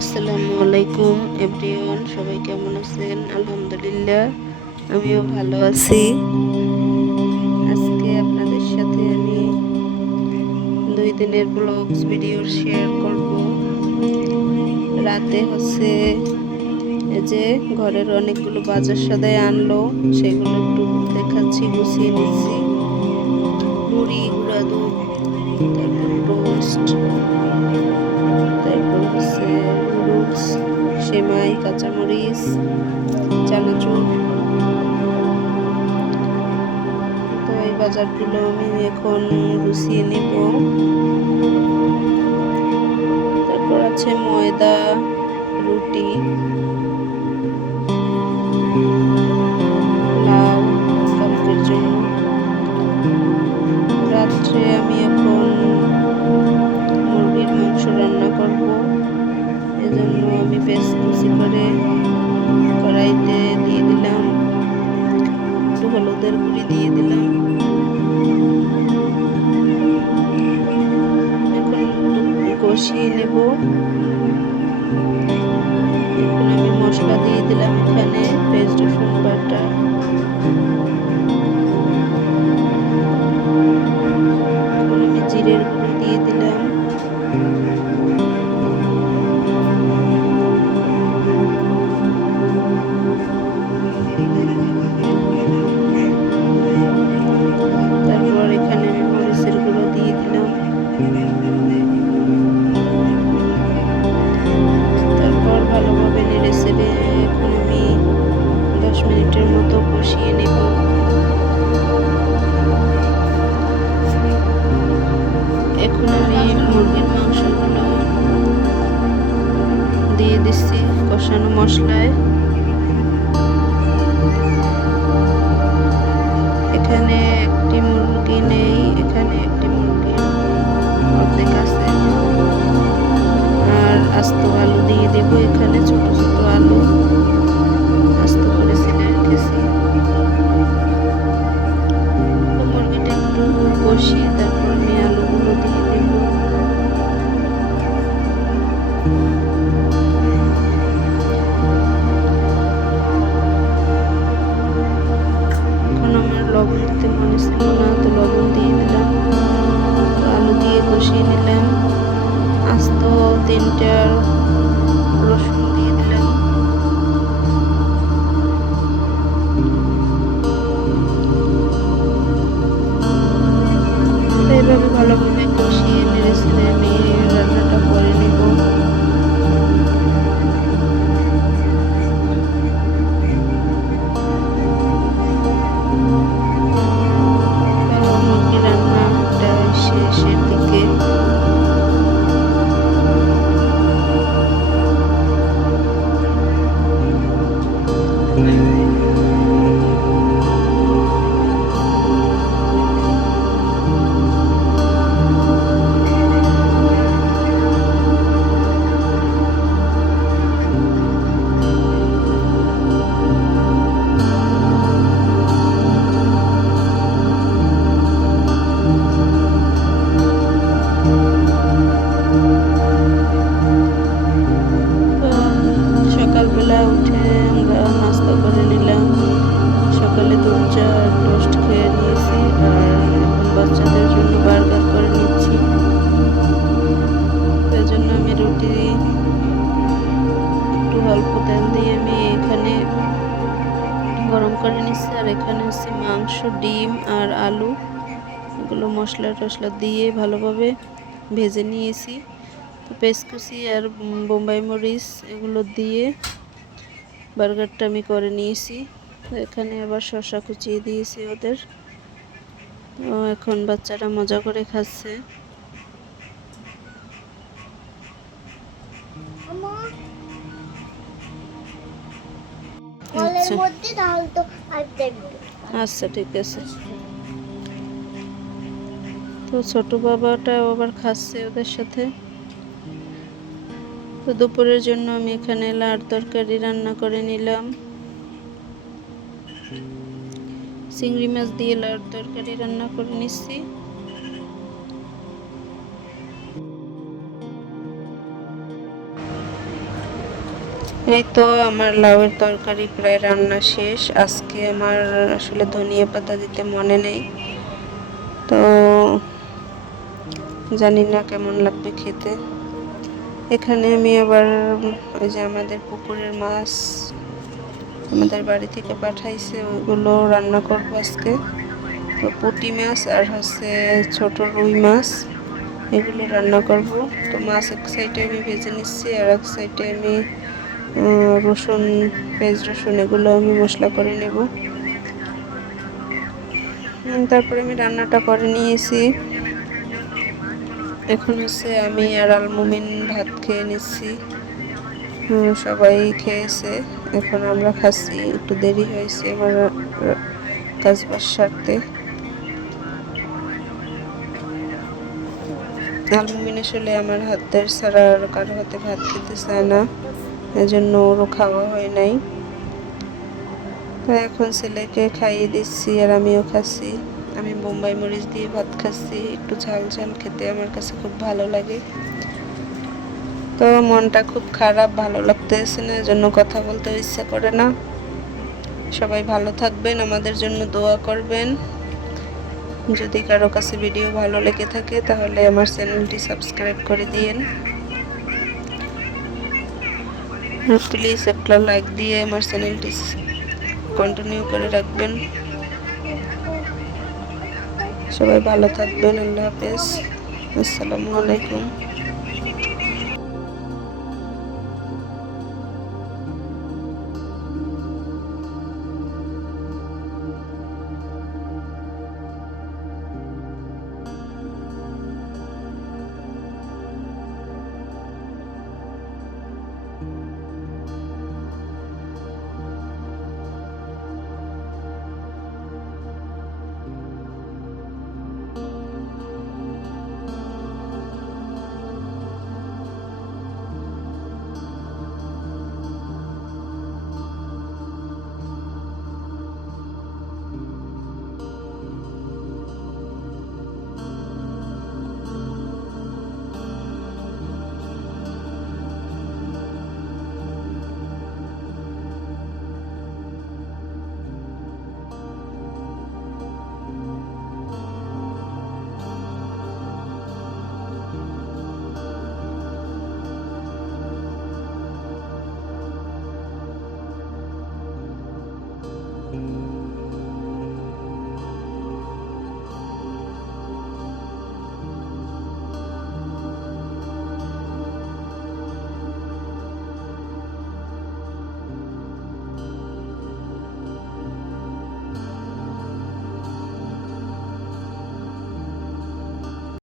আসসালামু আলাইকুম এভরিওয়ান, সবাই কেমন আছেন? আলহামদুলিল্লাহ, আমিও ভালো আছি। আজকে আপনাদের সাথে আমি 2 দিনের ব্লগস ভিডিও শেয়ার করব। রাতে এই যে ঘরের অনেকগুলো বাজার সদাই আনলো, সেগুলো একটু দেখাচ্ছি, গুছিয়ে নিচ্ছি। মুড়ি, গুঁড়া দুধ, তারপর টোস্ট, তারপর নুডলস, সেমাই, কাঁচামরিচ, চানাচুর। তো এই বাজারগুলো আমি এখন গুছিয়ে নেব। তারপর আছে ময়দা, রুটি, লাউ কালকের জন্য। রাত্রে আমি এখন মুরগির মাংস রান্না করব, এজন্য আমি পেঁয়াজ কুচি করে কড়াইতে দিয়ে দিলাম, একটু হলুদের গুঁড়ি দিয়ে দিলাম। এখন একটু কষিয়ে নেব। এখন আমি মশলা দিয়ে দিলাম, এখানে পেঁয়াজ রসুন বাটা, এখন আমি জিরের গুঁড়ি দিয়ে দিলাম, তারপর এখানে আমি মরিচের গুঁড়ো দিয়ে দিলাম। তারপর ভালোভাবে নেড়ে চেড়ে এখন আমি 10 মিনিটের মতো কষিয়ে নেব। এখন আমি মুরগির মাংসগুলো দিয়ে দিচ্ছি কষানো মশলায়। এখানে একটি মুরগি নেই, এখানে একটি মুরগির অর্ধেক আছে। আর আস্ত আলু দিয়ে দেবো, এখানে ছোট ছোট আলু আস্ত করে ছিলে রেখেছি। তো মুরগিটা একটু কষিয়ে তারপর আমি আলুগুলো দিয়ে দেব। এখন আমার লবণ দিতে মনে ছিল না, তো লবণ দিয়ে দিলাম। তো আলু দিয়ে কষিয়ে নিলাম। আস্ত 3টা রসুন দিয়ে দিলাম। এইভাবে ভালোভাবে কষিয়ে নেড়েছিলে আমি রান্নাটা করে নেব। মুরগি রান্নাটা শেষের দিকে। সকালবেলা উঠে আমরা নাস্তা করে নিলাম। সকালে দুধ চা টোস্ট খেয়ে নিয়েছি, আর এখন বাচ্চাদের জন্য বার্গার করে নিচ্ছি। তার জন্য আমি রুটি একটু অল্প তেল দিয়ে আমি এখানে গরম করে নিচ্ছি, আর এখানে হচ্ছে মাংস, ডিম আর আলু, এগুলো মশলা টশলা দিয়ে ভালোভাবে ভেজে নিয়েছি। তো পেঁয়াজ কুচি আর বোম্বাই মরিচ এগুলো দিয়ে বার্গারটা আমি করে নিয়েছি। তো এখানে আবার শসা কুচিয়ে দিয়েছি ওদের। তো এখন বাচ্চারা মজা করে খাচ্ছে। আচ্ছা ঠিক আছে। তো ছোট বাবাটা আবার খাচ্ছে ওদের সাথে। তো দুপুরের জন্য আমি এখানে লাউ তরকারি রান্না করে নিলাম। চিংড়ি মাছ দিয়ে লাউর তরকারি রান্না করে নিচ্ছি। এই তো আমার লাউয়ের তরকারি প্রায় রান্না শেষ। আজকে আমার আসলে ধনিয়া পাতা দিতে মনে নেই, তো জানি না কেমন লাগবে খেতে। এখানে আমি আবার ওই যে আমাদের পুকুরের মাছ আমাদের বাড়ি থেকে পাঠাইছে, ওইগুলো রান্না করবো আজকে। তো পুঁটি মাছ আর হচ্ছে ছোট রুই মাছ, এগুলো রান্না করব। তো মাছ এক সাইডে আমি ভেজে নিচ্ছি, আর এক সাইডে আমি রসুন, পেঁয়াজ রসুন এগুলো আমি মশলা করে নেব। তারপরে আমি রান্নাটা করে নিয়েছি। এখন হচ্ছে আমি আর আলমুমিন ভাত খেয়ে নিচ্ছি। সবাই খেয়েছে, এখন আমরা খাচ্ছি। একটু দেরি হয়েছে আমার কাজ বাজ সারতে। আলমুমিন আসলে আমার হাতের ছাড়া আর কারো হাতে ভাত খেতে চায় না, এজন্য ওরও খাওয়া হয় নাই। তো এখন ছেলেকে খাইয়ে দিচ্ছি আর আমিও খাচ্ছি। আমি বোম্বাই মরিচ দিয়ে ভাত খাচ্ছি, একটু ঝাল ঝাল খেতে আমার কাছে খুব ভালো লাগে। তো মনটা খুব খারাপ, ভালো লাগতেছে না, এজন্য কথা বলতে ইচ্ছা করে না। সবাই ভালো থাকবেন, আমাদের জন্য দোয়া করবেন। যদি কারো কাছে ভিডিও ভালো লেগে থাকে তাহলে আমার চ্যানেলটি সাবস্ক্রাইব করে দিয়েন। প্লিজ একটা লাইক দিয়ে আমার চ্যানেলটি কন্টিনিউ করে রাখবেন। সবাই ভালো থাকবেন। আল্লাহ হাফেজ। আসসালামু আলাইকুম।